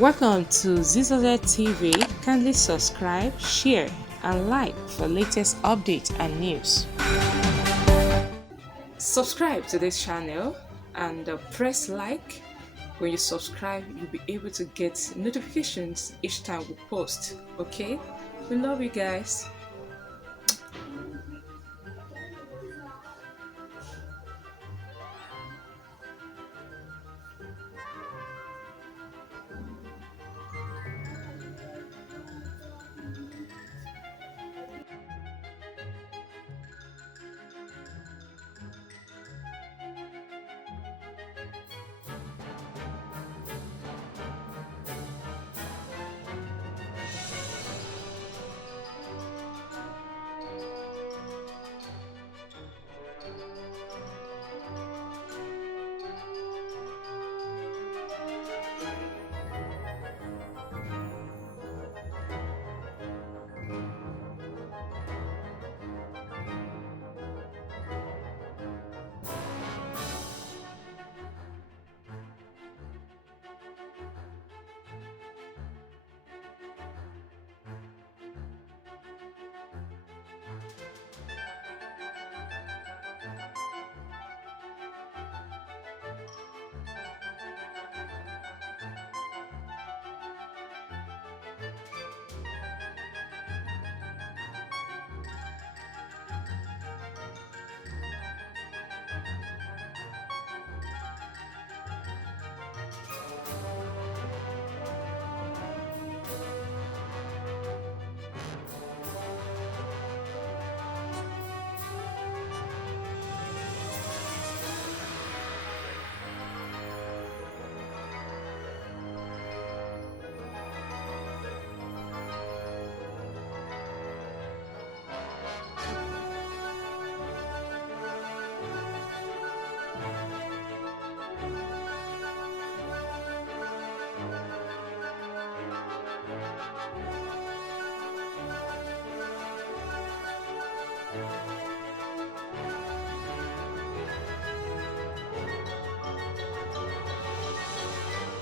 Welcome to ZZZ TV. Kindly subscribe, share, and like for latest updates and news. Subscribe to this channel and press like. When you subscribe, you'll be able to get notifications each time we post. Okay? We love you guys.